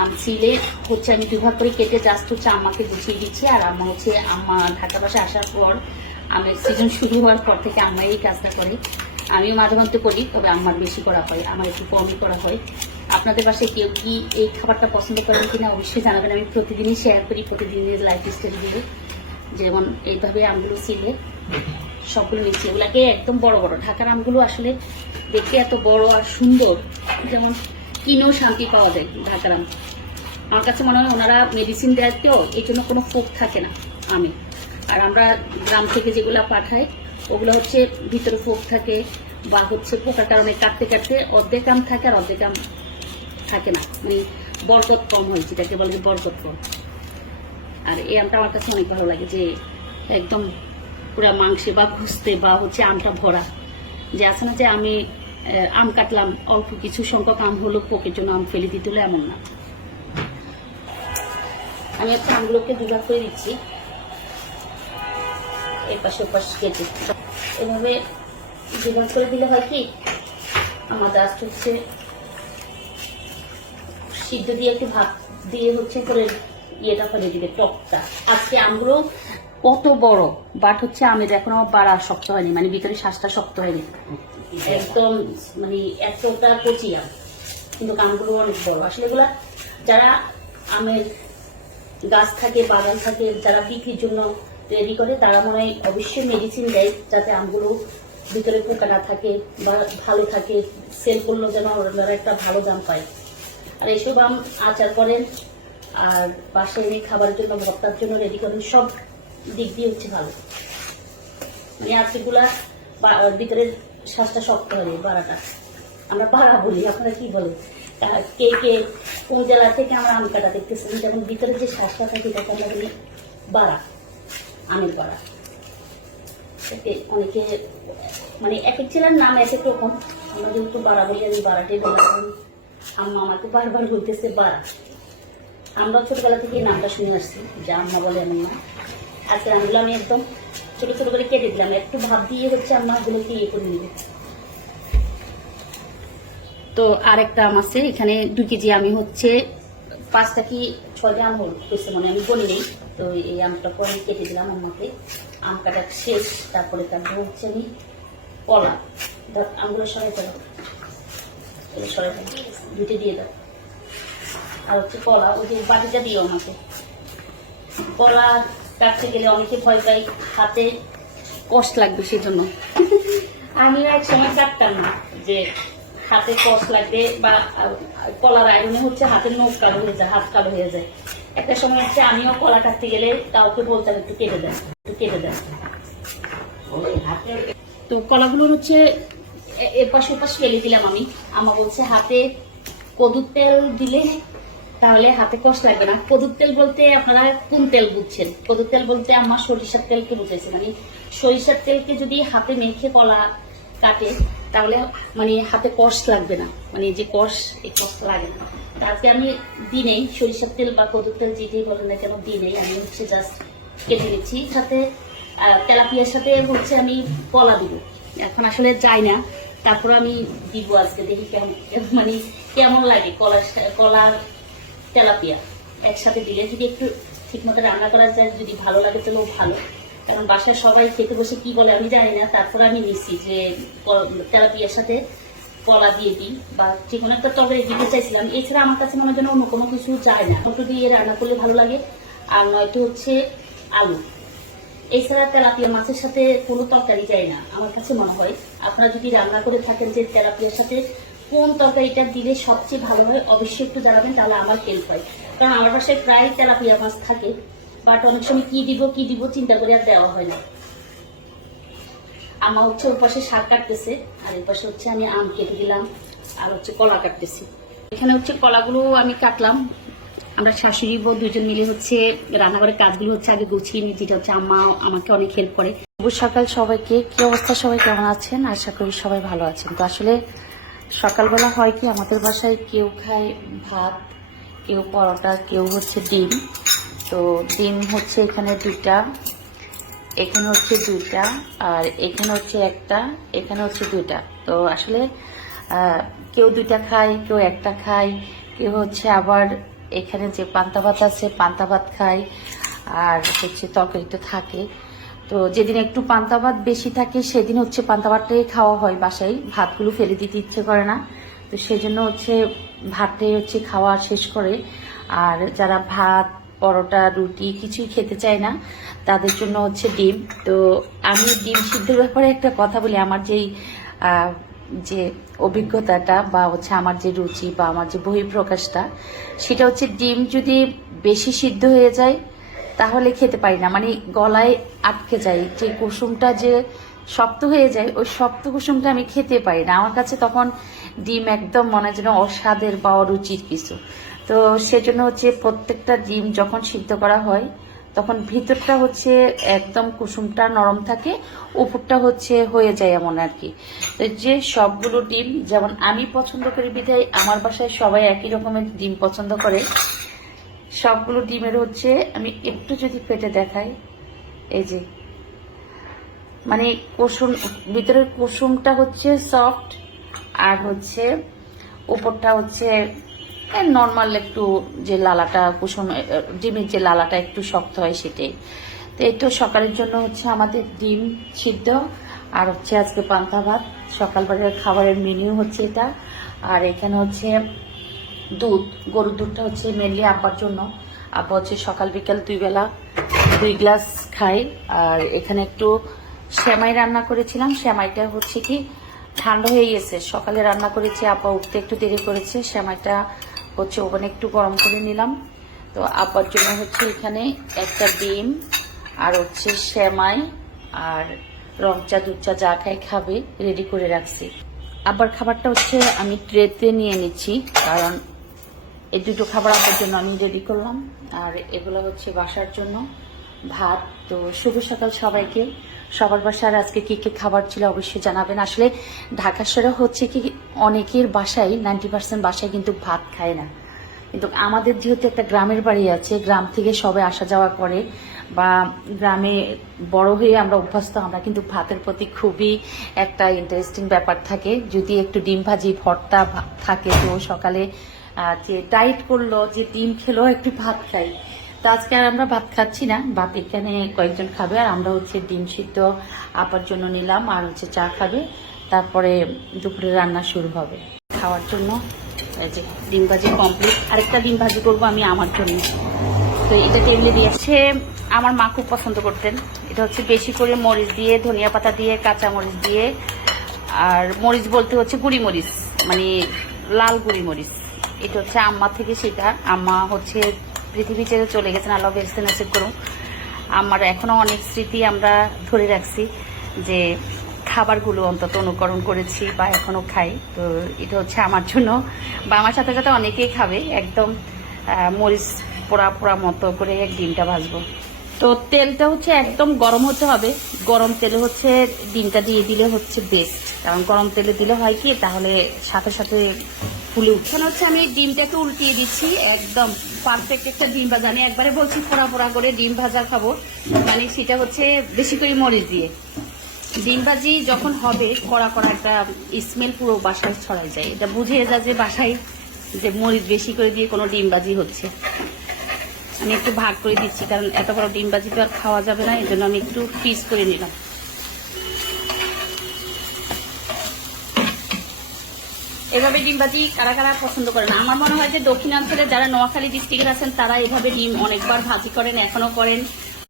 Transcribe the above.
আম, ছিলে, হচ্ছে আমি দুভাগ করে কেটে জাস্ট হচ্ছে আম্মাকে গুছিয়ে দিচ্ছি, আর আম্মা হচ্ছে আম্মা ঢাকা বাসে আসার পর আমের সিজন শুরু হওয়ার পর থেকে আম্মা এই কাজটা করে। আমিও মাঝে মধ্যে করি, তবে আমার বেশি করা হয় আমার একটু কমই করা হয়। আপনাদের বাসায় কেউ কি এই খাবারটা পছন্দ করেন কিনা অবশ্যই জানাবেন, আমি প্রতিদিনই শেয়ার করি, প্রতিদিনের লাইফ স্টাইল দিয়ে। যেমন এইভাবে আমগুলো ছিলে, সবগুলো মিশিয়ে এগুলাকে একদম বড় বড়। ঢাকার আমগুলো আসলে দেখতে এত বড় আর সুন্দর। যেমন কিনেও শান্তি পাওয়া যায় ঢাকার আম আমার কাছে মনে হয় ওনারা মেডিসিন দেয় তো, এই জন্য কোনো ফোক থাকে না আমি। আর আমরা গ্রাম থেকে যেগুলো পাঠাই, ওগুলো হচ্ছে ভিতরে ফোক থাকে বা হচ্ছে পোকার কারণে কাটতে কাটতে অর্ধেক আম থাকে আর অর্ধেক আম থাকে না। মানে বরকত কম হয়, যেটাকে বলে বরকত কম। আর এই আমটা আমার কাছে অনেক ভালো লাগে যে একদম পুরা মাংসে বা ঘুষতে বা হচ্ছে আমটা ভরা। যে আছে না যে আমি আম কাটলাম, অল্প কিছু সংখ্যক আম হলো, পোকের জন্য আম ফেলে দিতে হলো, এমন না। আমি হচ্ছে আমগুলোকে দুভাগ করে দিচ্ছি। এর পাশে ওপাশ কেটে এভাবে দুভাগ করে দিলে হয় কি, আমার জাস্ট হচ্ছে সিদ্ধ দিয়ে একটু ভাত দিয়ে হচ্ছে করে ইয়েটা করে দিবে, টকটা। আজকে আমগুলো কত বড়? বাট হচ্ছে আমের এখনও বাড়া শক্ত হয়নি মানে ভিতরে শ্বাসটা শক্ত হয়নি। একদম মানে এতটা কচি আম, কিন্তু আমগুলো অনেক বড়। আসলে এগুলা যারা আমের গাছ থাকে, বাগান থাকে, যারা বিক্রির জন্য তৈরি করে, তারা মনে হয় অবশ্যই মেডিসিন দেয়, যাতে আমগুলো ভিতরে পোকা না থাকে বা ভালো থাকে। সেল করলেও যেন ওরা একটা ভালো দাম পায়। আর এসব আম আচার করেন, আর বাসায় এনে খাবারের জন্য, ভক্তার জন্য রেডি করেন, সব দিক দিয়ে হচ্ছে ভালো। মানে আচারগুলা বা- ভিতরে শ্বাসটা শক্ত হবে বাড়াটা আমরা পাড়া বলি, আপনারা কি বলেন? কে কে কোন জেলা থেকে আমরা আম কাটা দেখতেছেন? যেমন ভিতরে যে শ্বাসটা থাকে এটাকে আমরা বলি বাড়া আমের বাড়া এতে অনেকে মানে এক এক জেলার নাম এক এক রকম। আমরা যেহেতু বাড়া বলি, আমি বাড়াটাই বললাম আম্মা আমাকে বারবার বলতেছে বাড়া আমরা ছোটবেলা থেকে নামটা শুনে আসছি, যে আম্মা বলে এমন না। আজকে আমগুলো আমি একদম ছোট ছোট করে কেটে দিলাম। একটু ভাব দিয়ে হচ্ছে আম্মা ওগুলোকে ইয়ে করে নিবে। তো আরেকটা আম আছে, এখানে দুই কেজি আমি হচ্ছে পাঁচটা কি ছয়টা আম হচ্ছে মানে আমি বলি নেই। তো এই আমটা পরে কেটে দিলাম আমাকে আম কাটা শেষ, তারপরে তারপরে হচ্ছে আমি কলা। আমগুলো সরাই ফেলো। সরাই ফেলো। দুটো দিয়ে দাও। আর হচ্ছে কলা, ওই যে বাটিটা দিও আমাকে। কলা কাটতে গেলে অনেকে ভয় পাই হাতে কষ্ট লাগবে সেজন্য। আমিও এক সময় কাটতাম না যে হাতে কষ্ট লাগবে বা কলার আয়রনে হচ্ছে হাতের নখ কালো হয়ে যায় হাত কালো হয়ে যায়। একটা সময় হচ্ছে আমিও কলা কাটতে গেলে কাউকে বলতাম একটু কেটে দেন একটু কেটে দেন তো কলাগুলোর হচ্ছে এ- এর পাশে ওপাশ ফেলে দিলাম আমি। আমার বলছে হাতে কদুর তেল দিলে তাহলে হাতে কষ্ট লাগবে না। কদুর তেল বলতে আপনারা কোন তেল বুঝছেন? কদুর তেল বলতে আমার সরিষার তেলকে বুঝাইছে। মানে সরিষার তেলকে যদি হাতে মেখে কলা কাটে, তাহলে মানে হাতে কষ লাগবে না। মানে যে কষ, এই কষ্ট লাগে না। তা আজকে আমি দিনেই সরিষার তেল বা কদুর তেল যেটাই বলেন না কেন, দিনেই আমি হচ্ছে জাস্ট কেটে নিচ্ছি। সাথে তেলাপিয়ার সাথে হচ্ছে আমি কলা দিব। এখন আসলে যাই না। তারপর আমি দিব আজকে। দেখি কেমন মানে কেমন লাগে কলার কলার তেলাপিয়া। একসাথে দিলে যদি একটু ঠিক মতো রান্না করা যায়, যদি ভালো লাগে তাহলে ভালো। কারণ বাসায় সবাই খেতে বসে কি বলে আমি জানি না। তারপর আমি নিচ্ছি যে তেলাপিয়ার সাথে কলা দিয়ে দিই বা যে কোনো একটা তবে দিতে চাইছিলাম। এছাড়া আমার কাছে মনে হয় অন্য কোনো কিছু যায় না। টমেটো দিয়ে রান্না করলে ভালো লাগে। আর নয়তো হচ্ছে আলু। এছাড়া তেলাপিয়া মাছের সাথে কোনো তরকারি যায় না, আমার কাছে মনে হয়। আপনারা যদি রান্না করে থাকেন যে তেলাপিয়ার সাথে কোন তরকারিটা দিলে সবচেয়ে ভালো হয়, অবশ্যই একটু জানাবেন, তাহলে আমার হেল্প হয়। কারণ আমার বাসায় প্রায় তেলাপিয়া মাছ থাকে বাট অনেক সময় কি দিব কি দিব চিন্তা করে আর দেওয়া হয় না। আমার হচ্ছে ওর পাশে শাক কাটতেছে, আর এর পাশে হচ্ছে আমি আম কেটে দিলাম, আর হচ্ছে কলা কাটতেছি। এখানে হচ্ছে কলাগুলো আমি কাটলাম। আমরা শাশুড়ি বউ দুজন মিলে হচ্ছে রান্নাঘরের কাজগুলো হচ্ছে আগে গুছিয়ে নিই, যেটা হচ্ছে আম্মা আমাকে অনেক হেল্প করে। সকাল সবাইকে। কি অবস্থা? সবাই কেমন আছেন? আশা করি সবাই ভালো আছেন। তো আসলে সকালবেলা হয় কি, আমাদের বাসায় কেউ খায় ভাত, কেউ পরোটা, কেউ হচ্ছে ডিম। তো ডিম হচ্ছে এখানে দুইটা, এখানে হচ্ছে দুইটা, আর এখানে হচ্ছে একটা, এখানে হচ্ছে দুইটা। তো আসলে কেউ দুইটা খায়, কেউ একটা খায়, কেউ হচ্ছে আবার এখানে যে পান্তা ভাত আছে, পান্তা ভাত খায়, আর হচ্ছে তরকারি তো থাকে। তো যেদিন একটু পান্তা ভাত বেশি থাকে, সেদিন হচ্ছে পান্তা ভাতটাই খাওয়া হয় বাসায়। ভাতগুলো ফেলে দিতে ইচ্ছে করে না। তো সেজন্য হচ্ছে ভাতটাই হচ্ছে খাওয়া শেষ করে। আর যারা ভাত, পরোটা, রুটি কিছুই খেতে চায় না, তাদের জন্য হচ্ছে ডিম। তো আমি ডিম সিদ্ধের ব্যাপারে একটা কথা বলি। আমার যেই যে অভিজ্ঞতাটা বা হচ্ছে আমার যে রুচি বা আমার যে বহিঃপ্রকাশটা, সেটা হচ্ছে ডিম যদি বেশি সিদ্ধ হয়ে যায় তাহলে খেতে পারি না। মানে গলায় আটকে যায়, যে কুসুমটা যে শক্ত হয়ে যায়, ওই শক্ত কুসুমটা আমি খেতে পারি না। আমার কাছে তখন ডিম একদম মনে হয় যেন অস্বাদের বা অরুচির কিছু। তো সেজন্য হচ্ছে প্রত্যেকটা ডিম যখন সিদ্ধ করা হয়, তখন ভিতরটা হচ্ছে একদম কুসুমটা নরম থাকে, উপরটা হচ্ছে হয়ে যায় এমন আর কি। যে সবগুলো ডিম, যেমন আমি পছন্দ করি বিধায়, আমার বাসায় সবাই একই রকমের ডিম পছন্দ করে। সবগুলো ডিমের হচ্ছে, আমি একটু যদি ফেটে দেখাই, এই যে মানে কুসুম, ভিতরের কুসুমটা হচ্ছে সফট আর হচ্ছে উপরটা হচ্ছে নর্মাল একটু যে লালাটা, কুসুম ডিমের যে লালাটা একটু শক্ত হয় সেটাই। তো এই তো সকালের জন্য হচ্ছে আমাদের ডিম সিদ্ধ, আর হচ্ছে আজকে পান্তা ভাত। সকালবেলার খাবারের মেনু হচ্ছে এটা। আর এখানে হচ্ছে দুধ, গরুর দুধটা হচ্ছে মেনলি আব্বার জন্য। আব্বা হচ্ছে সকাল, বিকাল দুই বেলা দুই গ্লাস খাই আর এখানে একটু সেমাই রান্না করেছিলাম। সেমাইটা হচ্ছে কি, ঠান্ডা হয়ে গেছে। সকালে রান্না করেছি, আব্বা উঠতে একটু দেরি করেছে। সেমাইটা হচ্ছে ওখানে একটু গরম করে নিলাম। তো আব্বার জন্য হচ্ছে এখানে একটা ডিম আর হচ্ছে সেমাই আর রংচা, দুধচা যা খাই খাবে রেডি করে রাখছি। আবার খাবারটা হচ্ছে আমি ট্রেতে নিয়ে নিচ্ছি, কারণ এই দুটো খাবার আপনার জন্য আমি রেডি করলাম। আর এগুলো হচ্ছে বাসার জন্য। ভাত, তো শুভ সকাল সবাইকে। সবার বাসার আজকে কি কি খাবার ছিল অবশ্যই জানাবেন। আসলে ঢাকা শহরে হচ্ছে কি, অনেকের বাসায় নাইনটি পার্সেন্ট বাসায় কিন্তু ভাত খায় না। কিন্তু আমাদের যেহেতু একটা গ্রামের বাড়ি আছে, গ্রাম থেকে সবাই আসা যাওয়া করে বা গ্রামে বড় হয়ে আমরা অভ্যস্ত, আমরা কিন্তু ভাতের প্রতি খুবই একটা ইন্টারেস্টিং ব্যাপার থাকে। যদি একটু ডিম ভাজি, ভর্তা থাকে, তো সকালে যে ডায়েট করল, যে ডিম খেলো, একটু ভাত খাই। তো আজকে আর আমরা ভাত খাচ্ছি না। ভাত এখানে কয়েকজন খাবে, আর আমরা হচ্ছে ডিম সিদ্ধ আপার জন্য নিলাম, আর হচ্ছে চা খাবে। তারপরে দুপুরে রান্না শুরু হবে। খাওয়ার জন্য যে ডিম ভাজি কমপ্লিট আরেকটা ডিম ভাজি করব আমি আমার জন্য। তো এটা টেবিলে দিয়েছে আমার মা খুব পছন্দ করতেন। এটা হচ্ছে বেশি করে মরিচ দিয়ে, ধনিয়া পাতা দিয়ে, কাঁচা মরিচ দিয়ে, আর মরিচ বলতে হচ্ছে গুড়ি মরিচ মানে লাল গুড়ি মরিচ। এটা হচ্ছে আম্মা থেকে সেটা। আম্মা হচ্ছে পৃথিবী ছেড়ে চলে গেছেন, আল্লাহ বেসতে নসিব করুন। আমার এখনও অনেক স্মৃতি আমরা ধরে রাখছি যে খাবারগুলো অন্তত অনুকরণ করেছি বা এখনও খাই। তো এটা হচ্ছে আমার জন্য। বা আমার সাথে সাথে অনেকেই খাবে, একদম মরিচ পোড়া পোড়া মতো করে ডিমটা ভাজবো। তো তেলটা হচ্ছে একদম গরম হতে হবে। গরম তেলে হচ্ছে ডিমটা দিয়ে দিলে হচ্ছে বেস্ট কারণ গরম তেলে দিলে হয় কি, তাহলে সাথে সাথে ফুলে এখন হচ্ছে আমি ডিমটাকে উল্টিয়ে দিচ্ছি। একদম পারফেক্ট একটা ডিম ভাজা। আমি একবারে বলছি পোড়া পোড়া করে ডিম ভাজা খাব। মানে সেটা হচ্ছে বেশি করে মরিচ দিয়ে। ডিম ভাজি যখন হবে, কড়া কড়া একটা স্মেল পুরো বাসায় ছড়ায় যায়। এটা বুঝে যায় যে বাসায় যে মরিচ বেশি করে দিয়ে কোনো ডিম ভাজি হচ্ছে। আমি একটু ভাগ করে দিচ্ছি, কারণ এত বড় ডিম ভাজি তো আর খাওয়া যাবে না এই জন্য আমি একটু পিস করে নিলাম। এভাবে ডিম ভাজি কারা কারা পছন্দ করেন? আমার মনে হয় যে দক্ষিণাঞ্চলে যারা নোয়াখালী ডিস্ট্রিক্টের আছেন, তারা এভাবে ডিম অনেকবার ভাজি করেন এখনও করেন।